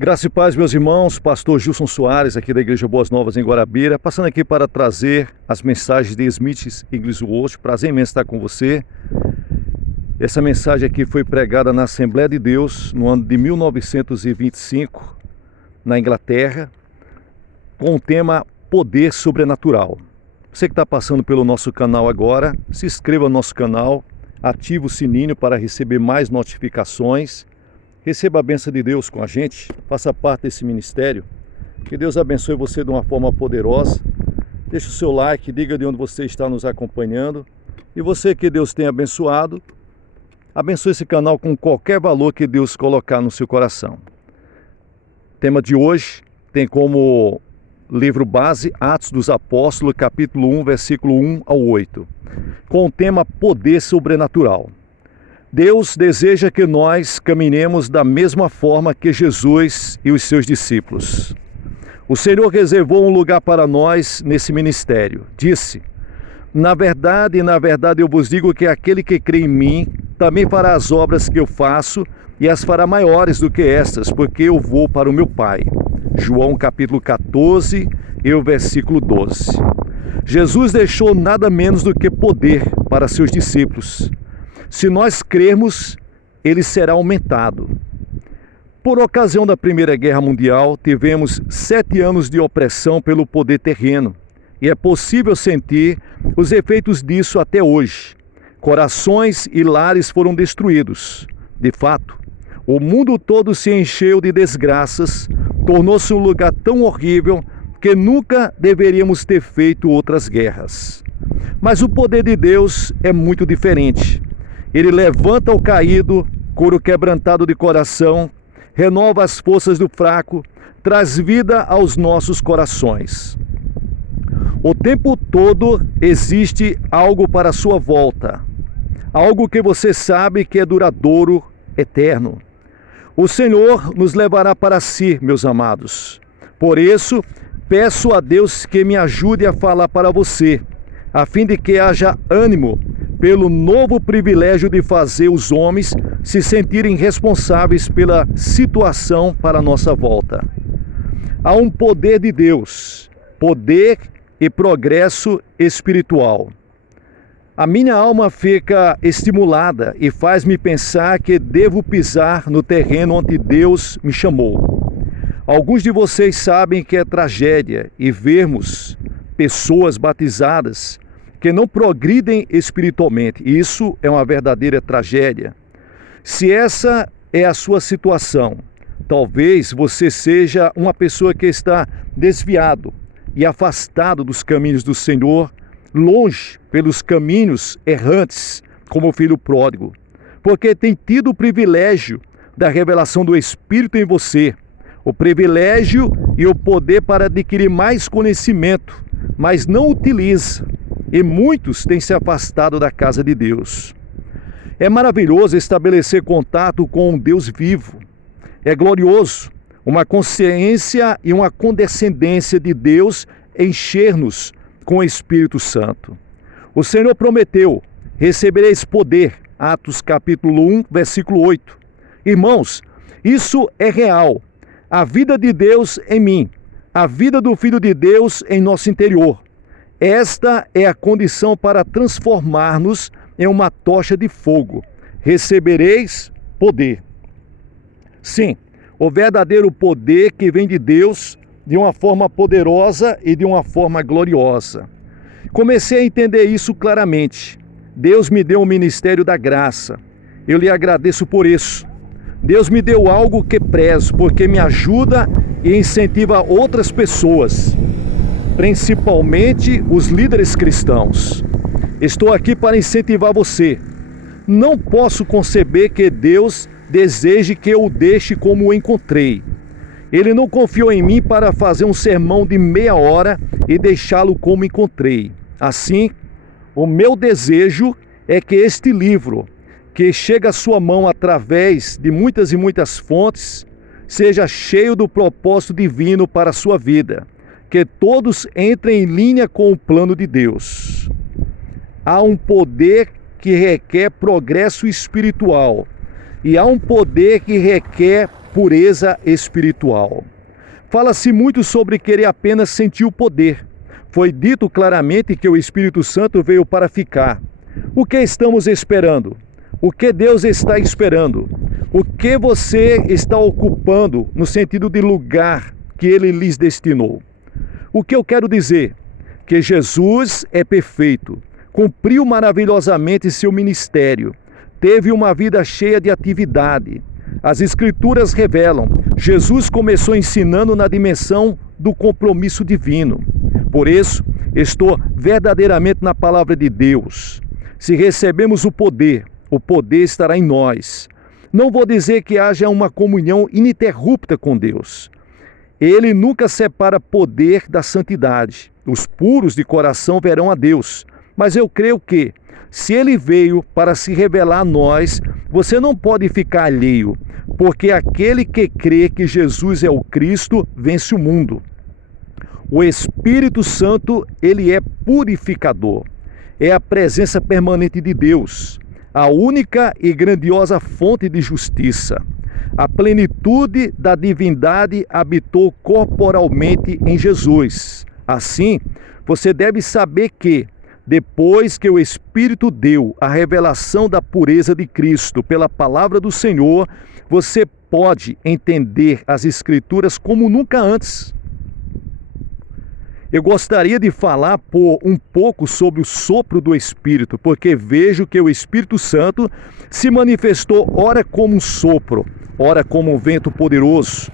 Graça e paz, meus irmãos, pastor Gilson Soares, aqui da Igreja Boas Novas em Guarabira, passando aqui para trazer as mensagens de Smith Wigglesworth. Prazer imenso estar com você. Essa mensagem aqui foi pregada na Assembleia de Deus no ano de 1925, na Inglaterra, com o tema Poder Sobrenatural. Você que está passando pelo nosso canal agora, se inscreva no nosso canal, ative o sininho para receber mais notificações. Receba a bênção de Deus com a gente, faça parte desse ministério. Que Deus abençoe você de uma forma poderosa. Deixe o seu like, diga de onde você está nos acompanhando. E você que Deus tenha abençoado, abençoe esse canal com qualquer valor que Deus colocar no seu coração. O tema de hoje tem como livro base Atos dos Apóstolos, capítulo 1, versículo 1 ao 8, com o tema Poder Sobrenatural. Deus deseja que nós caminhemos da mesma forma que Jesus e os seus discípulos. O Senhor reservou um lugar para nós nesse ministério. Disse: na verdade, eu vos digo que aquele que crê em mim também fará as obras que eu faço e as fará maiores do que estas, porque eu vou para o meu Pai. João capítulo 14 e o versículo 12. Jesus deixou nada menos do que poder para seus discípulos. Se nós crermos, ele será aumentado. Por ocasião da Primeira Guerra Mundial, tivemos 7 anos de opressão pelo poder terreno, e é possível sentir os efeitos disso até hoje. Corações e lares foram destruídos. De fato, o mundo todo se encheu de desgraças, tornou-se um lugar tão horrível que nunca deveríamos ter feito outras guerras. Mas o poder de Deus é muito diferente. Ele levanta o caído, cura o quebrantado de coração, renova as forças do fraco, traz vida aos nossos corações. O tempo todo existe algo para a sua volta, algo que você sabe que é duradouro, eterno. O Senhor nos levará para si, meus amados. Por isso, peço a Deus que me ajude a falar para você, a fim de que haja ânimo pelo novo privilégio de fazer os homens se sentirem responsáveis pela situação para a nossa volta. Há um poder de Deus, poder e progresso espiritual. A minha alma fica estimulada e faz-me pensar que devo pisar no terreno onde Deus me chamou. Alguns de vocês sabem que é tragédia e vermos pessoas batizadas que não progridem espiritualmente. Isso é uma verdadeira tragédia. Se essa é a sua situação, talvez você seja uma pessoa que está desviado e afastado dos caminhos do Senhor, longe pelos caminhos errantes, como o filho pródigo, porque tem tido o privilégio da revelação do Espírito em você, o privilégio e o poder para adquirir mais conhecimento, mas não utiliza. E muitos têm se afastado da casa de Deus. É maravilhoso estabelecer contato com um Deus vivo. É glorioso uma consciência e uma condescendência de Deus encher-nos com o Espírito Santo. O Senhor prometeu: recebereis poder. Atos capítulo 1, versículo 8. Irmãos, isso é real. A vida de Deus em mim, a vida do Filho de Deus em nosso interior. Esta é a condição para transformar-nos em uma tocha de fogo. Recebereis poder. Sim, o verdadeiro poder que vem de Deus de uma forma poderosa e de uma forma gloriosa. Comecei a entender isso claramente. Deus me deu o ministério da graça. Eu lhe agradeço por isso. Deus me deu algo que prezo, porque me ajuda e incentiva outras pessoas, principalmente os líderes cristãos. Estou aqui para incentivar você. Não posso conceber que Deus deseje que eu o deixe como o encontrei. Ele não confiou em mim para fazer um sermão de meia hora e deixá-lo como encontrei. Assim, o meu desejo é que este livro, que chega à sua mão através de muitas e muitas fontes, seja cheio do propósito divino para a sua vida. Que todos entrem em linha com o plano de Deus. Há um poder que requer progresso espiritual e há um poder que requer pureza espiritual. Fala-se muito sobre querer apenas sentir o poder. Foi dito claramente que o Espírito Santo veio para ficar. O que estamos esperando? O que Deus está esperando? O que você está ocupando no sentido de lugar que Ele lhes destinou? O que eu quero dizer? Que Jesus é perfeito, cumpriu maravilhosamente seu ministério, teve uma vida cheia de atividade. As Escrituras revelam, Jesus começou ensinando na dimensão do compromisso divino. Por isso, estou verdadeiramente na palavra de Deus. Se recebemos o poder estará em nós. Não vou dizer que haja uma comunhão ininterrupta com Deus. Ele nunca separa poder da santidade. Os puros de coração verão a Deus. Mas eu creio que, se Ele veio para se revelar a nós, você não pode ficar alheio, porque aquele que crê que Jesus é o Cristo vence o mundo. O Espírito Santo, ele é purificador. É a presença permanente de Deus, a única e grandiosa fonte de justiça. A plenitude da divindade habitou corporalmente em Jesus. Assim, você deve saber que, depois que o Espírito deu a revelação da pureza de Cristo pela palavra do Senhor, você pode entender as Escrituras como nunca antes. Eu gostaria de falar um pouco sobre o sopro do Espírito, porque vejo que o Espírito Santo se manifestou ora como um sopro, ora como um vento poderoso.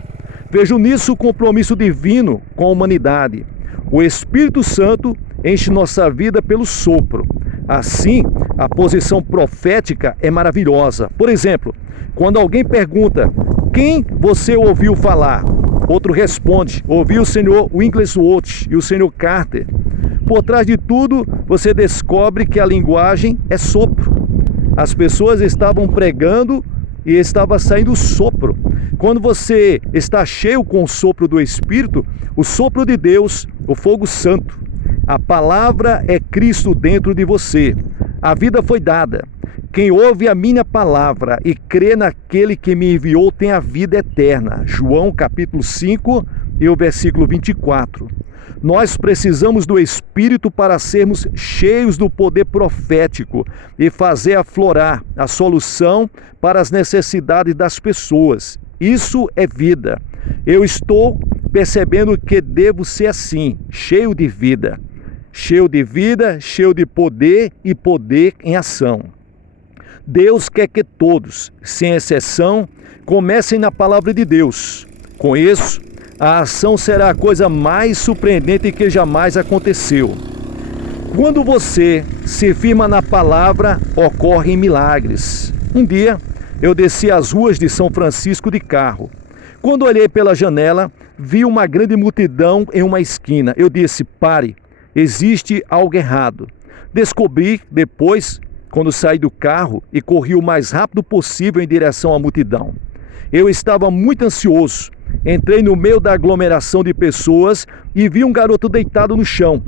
Vejo nisso o compromisso divino com a humanidade. O Espírito Santo enche nossa vida pelo sopro. Assim, a posição profética é maravilhosa. Por exemplo, quando alguém pergunta, quem você ouviu falar? Outro responde, ouvi o senhor Wigglesworth e o senhor Carter. Por trás de tudo, você descobre que a linguagem é sopro. As pessoas estavam pregando e estava saindo sopro. Quando você está cheio com o sopro do Espírito, o sopro de Deus, o fogo santo, a palavra é Cristo dentro de você. A vida foi dada. Quem ouve a minha palavra e crê naquele que me enviou tem a vida eterna. João capítulo 5 e o versículo 24. Nós precisamos do Espírito para sermos cheios do poder profético e fazer aflorar a solução para as necessidades das pessoas. Isso é vida. Eu estou percebendo que devo ser assim, cheio de vida. Cheio de vida, cheio de poder e poder em ação. Deus quer que todos, sem exceção, comecem na palavra de Deus. Com isso, a ação será a coisa mais surpreendente que jamais aconteceu. Quando você se firma na palavra, ocorrem milagres. Um dia, eu desci as ruas de São Francisco de carro. Quando olhei pela janela, vi uma grande multidão em uma esquina. Eu disse, pare, existe algo errado. Descobri depois, quando saí do carro e corri o mais rápido possível em direção à multidão. Eu estava muito ansioso. Entrei no meio da aglomeração de pessoas e vi um garoto deitado no chão,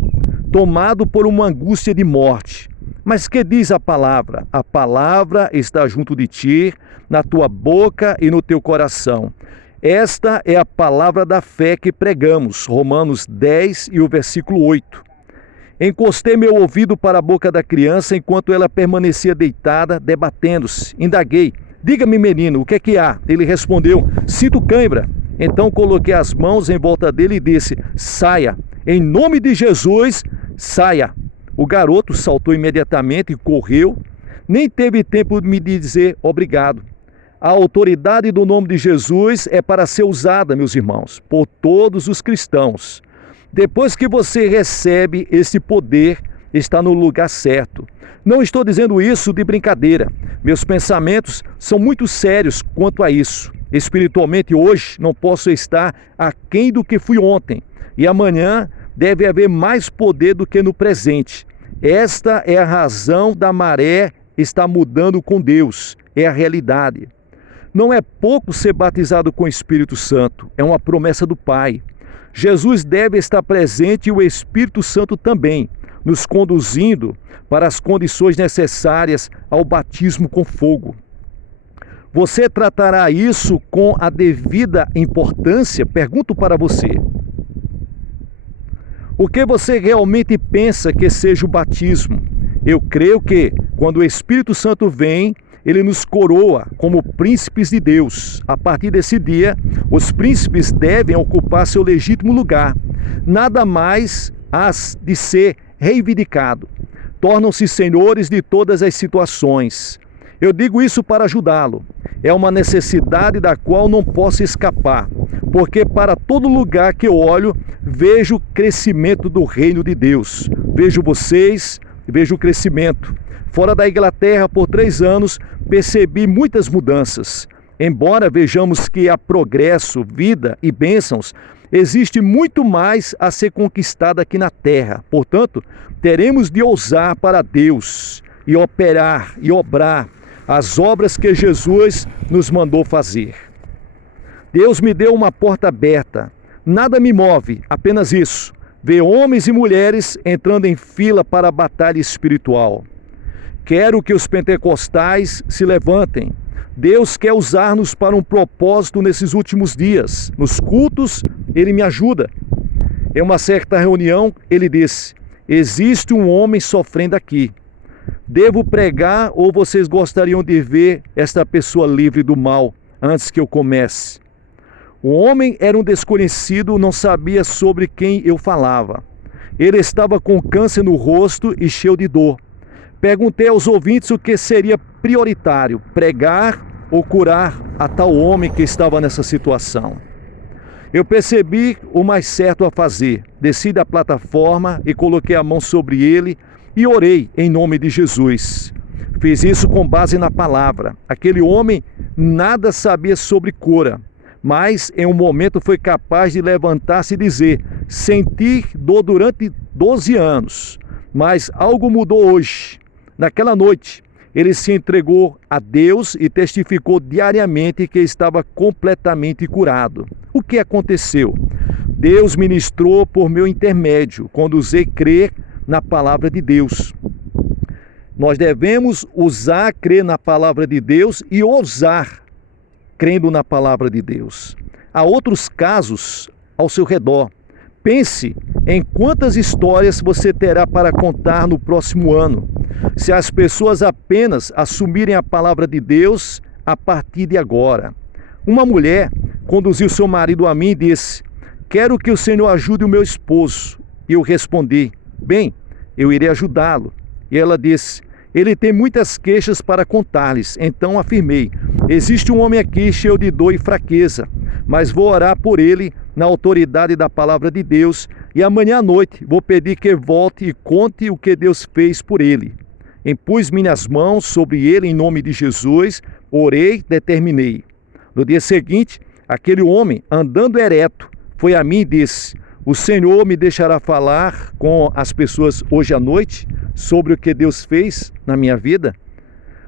tomado por uma angústia de morte. Mas que diz a palavra? A palavra está junto de ti, na tua boca e no teu coração. Esta é a palavra da fé que pregamos, Romanos 10 e o versículo 8. Encostei meu ouvido para a boca da criança enquanto ela permanecia deitada, debatendo-se. Indaguei, diga-me menino, o que é que há? Ele respondeu, sinto cãibra. Então coloquei as mãos em volta dele e disse, saia, em nome de Jesus, saia. O garoto saltou imediatamente e correu, nem teve tempo de me dizer obrigado. A autoridade do nome de Jesus é para ser usada, meus irmãos, por todos os cristãos. Depois que você recebe esse poder, está no lugar certo. Não estou dizendo isso de brincadeira. Meus pensamentos são muito sérios quanto a isso. Espiritualmente, hoje, não posso estar aquém do que fui ontem. E amanhã deve haver mais poder do que no presente. Esta é a razão da maré estar mudando com Deus. É a realidade. Não é pouco ser batizado com o Espírito Santo. É uma promessa do Pai. Jesus deve estar presente e o Espírito Santo também, nos conduzindo para as condições necessárias ao batismo com fogo. Você tratará isso com a devida importância? Pergunto para você. O que você realmente pensa que seja o batismo? Eu creio que, quando o Espírito Santo vem, ele nos coroa como príncipes de Deus. A partir desse dia, os príncipes devem ocupar seu legítimo lugar. Nada mais has de ser reivindicado. Tornam-se senhores de todas as situações. Eu digo isso para ajudá-lo. É uma necessidade da qual não posso escapar, porque para todo lugar que eu olho, vejo o crescimento do reino de Deus. Vejo vocês, vejo o crescimento. Fora da Inglaterra, por 3 anos, percebi muitas mudanças. Embora vejamos que há progresso, vida e bênçãos, existe muito mais a ser conquistado aqui na terra. Portanto, teremos de ousar para Deus e operar e obrar as obras que Jesus nos mandou fazer. Deus me deu uma porta aberta. Nada me move, apenas isso. Ver homens e mulheres entrando em fila para a batalha espiritual. Quero que os pentecostais se levantem. Deus quer usar-nos para um propósito nesses últimos dias. Nos cultos, Ele me ajuda. Em uma certa reunião, Ele disse: existe um homem sofrendo aqui. Devo pregar ou vocês gostariam de ver esta pessoa livre do mal antes que eu comece? O homem era um desconhecido, não sabia sobre quem eu falava. Ele estava com câncer no rosto e cheio de dor. Perguntei aos ouvintes o que seria prioritário, pregar ou curar a tal homem que estava nessa situação. Eu percebi o mais certo a fazer. Desci da plataforma e coloquei a mão sobre ele e orei em nome de Jesus. Fiz isso com base na palavra. Aquele homem nada sabia sobre cura, mas em um momento foi capaz de levantar-se e dizer: senti dor durante 12 anos, mas algo mudou hoje. Naquela noite, ele se entregou a Deus e testificou diariamente que estava completamente curado. O que aconteceu? Deus ministrou por meu intermédio, quando usei crer na palavra de Deus. Nós devemos usar crer na palavra de Deus e ousar crendo na palavra de Deus. Há outros casos ao seu redor. Pense em quantas histórias você terá para contar no próximo ano, se as pessoas apenas assumirem a palavra de Deus a partir de agora. Uma mulher conduziu seu marido a mim e disse: quero que o Senhor ajude o meu esposo. E eu respondi: bem, eu irei ajudá-lo. E ela disse: ele tem muitas queixas para contar-lhes. Então afirmei: existe um homem aqui cheio de dor e fraqueza, mas vou orar por ele na autoridade da palavra de Deus, e amanhã à noite vou pedir que volte e conte o que Deus fez por ele. Impus minhas mãos sobre ele em nome de Jesus, orei, determinei. No dia seguinte, aquele homem, andando ereto, foi a mim e disse: o Senhor me deixará falar com as pessoas hoje à noite sobre o que Deus fez na minha vida?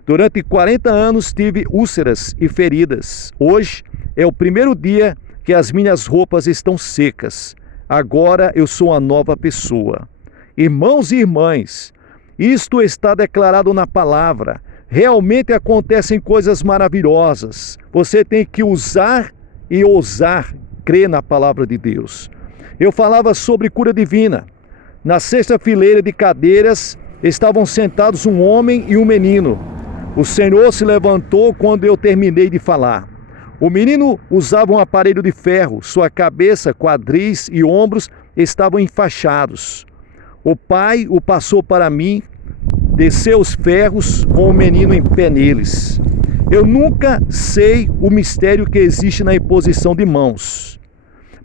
Durante 40 anos tive úlceras e feridas. Hoje é o primeiro dia que as minhas roupas estão secas. Agora eu sou uma nova pessoa. Irmãos e irmãs, isto está declarado na palavra. Realmente acontecem coisas maravilhosas. Você tem que usar e ousar crer na palavra de Deus. Eu falava sobre cura divina. Na sexta fileira de cadeiras estavam sentados um homem e um menino. O Senhor se levantou quando eu terminei de falar. O menino usava um aparelho de ferro, sua cabeça, quadris e ombros estavam enfaixados. O pai o passou para mim, desceu os ferros com o menino em pé neles. Eu nunca sei o mistério que existe na imposição de mãos,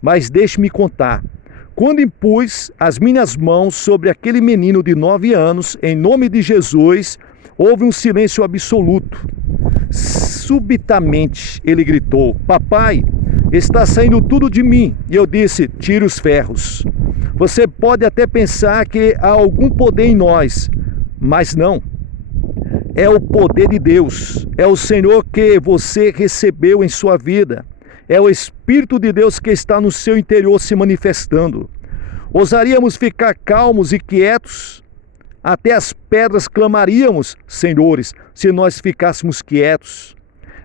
mas deixe-me contar. Quando impus as minhas mãos sobre aquele menino de 9 anos, em nome de Jesus, houve um silêncio absoluto. Subitamente ele gritou: papai, está saindo tudo de mim. E eu disse: tire os ferros. Você pode até pensar que há algum poder em nós, mas não. É o poder de Deus. É o Senhor que você recebeu em sua vida. É o Espírito de Deus que está no seu interior se manifestando. Ousaríamos ficar calmos e quietos? Até as pedras clamaríamos, senhores, se nós ficássemos quietos.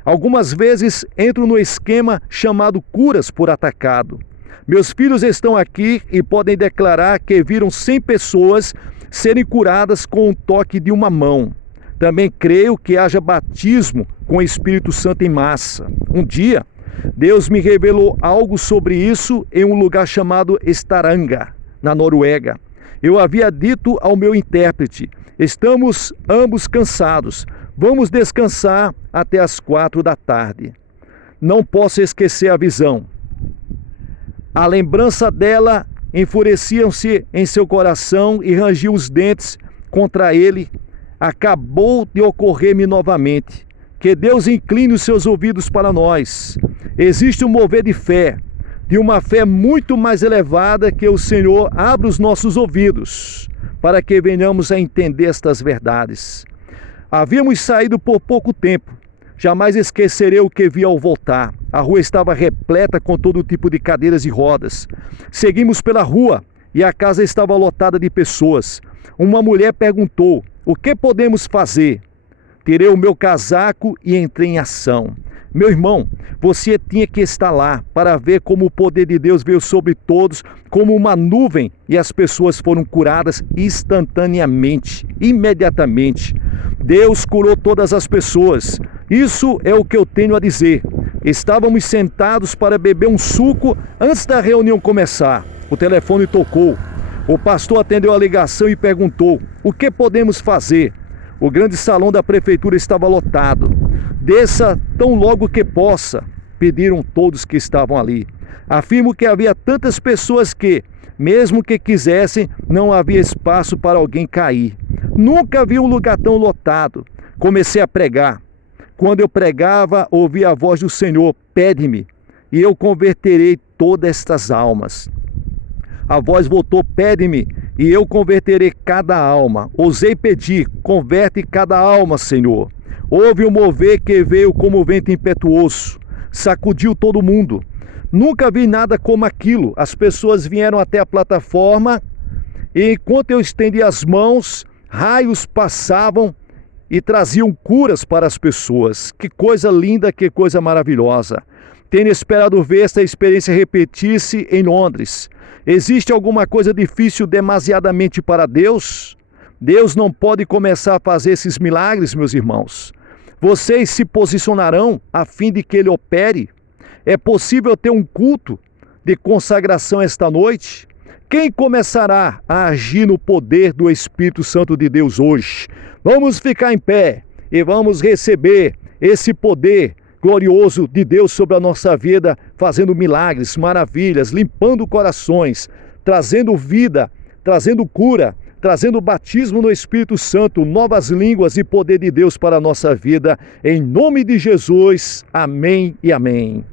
Algumas vezes entro no esquema chamado curas por atacado. Meus filhos estão aqui e podem declarar que viram 100 pessoas serem curadas com um toque de uma mão. Também creio que haja batismo com o Espírito Santo em massa. Um dia, Deus me revelou algo sobre isso em um lugar chamado Stavanger, na Noruega. Eu havia dito ao meu intérprete: estamos ambos cansados, vamos descansar até as 4 da tarde. Não posso esquecer a visão. A lembrança dela enfureciam-se em seu coração e rangiam os dentes contra ele. Acabou de ocorrer-me novamente. Que Deus incline os seus ouvidos para nós. Existe um mover de fé, de uma fé muito mais elevada, que o Senhor abra os nossos ouvidos, para que venhamos a entender estas verdades. Havíamos saído por pouco tempo. Jamais esquecerei o que vi ao voltar. A rua estava repleta com todo tipo de cadeiras e rodas. Seguimos pela rua e a casa estava lotada de pessoas. Uma mulher perguntou: o que podemos fazer? Tirei o meu casaco e entrei em ação. Meu irmão, você tinha que estar lá para ver como o poder de Deus veio sobre todos, como uma nuvem, e as pessoas foram curadas instantaneamente, imediatamente. Deus curou todas as pessoas. Isso é o que eu tenho a dizer. Estávamos sentados para beber um suco antes da reunião começar. O telefone tocou. O pastor atendeu a ligação e perguntou: o que podemos fazer? O grande salão da prefeitura estava lotado. Desça tão logo que possa, pediram todos que estavam ali. Afirmo que havia tantas pessoas que, mesmo que quisessem, não havia espaço para alguém cair. Nunca vi um lugar tão lotado. Comecei a pregar. Quando eu pregava, ouvi a voz do Senhor: pede-me, e eu converterei todas estas almas. A voz voltou: pede-me, e eu converterei cada alma. Ousei pedir: converte cada alma, Senhor. Houve um mover que veio como vento impetuoso, sacudiu todo mundo. Nunca vi nada como aquilo. As pessoas vieram até a plataforma e, enquanto eu estendia as mãos, raios passavam e traziam curas para as pessoas. Que coisa linda, que coisa maravilhosa. Tenho esperado ver esta experiência repetir-se em Londres. Existe alguma coisa difícil demasiadamente para Deus? Deus não pode começar a fazer esses milagres, meus irmãos. Vocês se posicionarão a fim de que Ele opere? É possível ter um culto de consagração esta noite? Quem começará a agir no poder do Espírito Santo de Deus hoje? Vamos ficar em pé e vamos receber esse poder glorioso de Deus sobre a nossa vida, fazendo milagres, maravilhas, limpando corações, trazendo vida, trazendo cura, trazendo batismo no Espírito Santo, novas línguas e poder de Deus para a nossa vida. Em nome de Jesus, amém e amém.